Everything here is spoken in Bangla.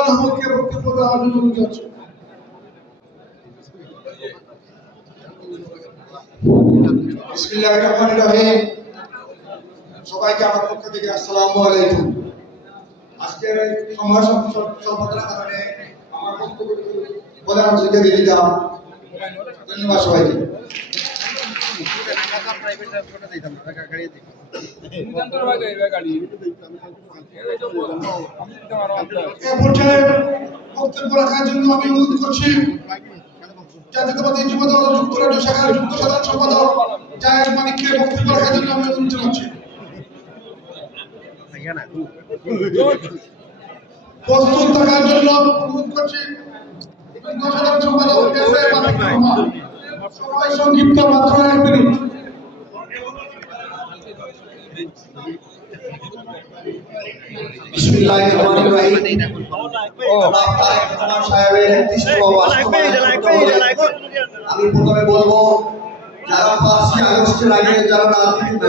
আহমদকে বক্তব্য দেওয়ার জন্য অনুরোধ জানাচ্ছি। বিসমিল্লাহির রহমানির রহিম। সবাইকে আমার পক্ষ থেকে আসসালামু আলাইকুম। আজকের সময় স্বল্পতার কারণে আমার বক্তব্য বলার সুযোগ দিয়ে দিলাম। ধন্যবাদ সবাইকে। বক্তব্য রাখার জন্য আমি অনুরোধ করছি জাতীয়তাবাদী যুবদল যুক্তরাজ্য শাখার যুক্ত সাধারণ সম্পাদক জায়েদ মানিককে বক্তব্য রাখার জন্য আমি অনুরোধ জানাচ্ছি। প্রস্তুত থাকার জন্য অনুরোধ করছি যুগ্ম সাধারণ সম্পাদক সবাই সংক্ষিপ্ত মাত্র 1 মিনিট। বিসমিল্লাহির রহমানির রহিম। আমি প্রথমে বলবো যারা 5 আগস্টের আগে যারা রাজনীতিতে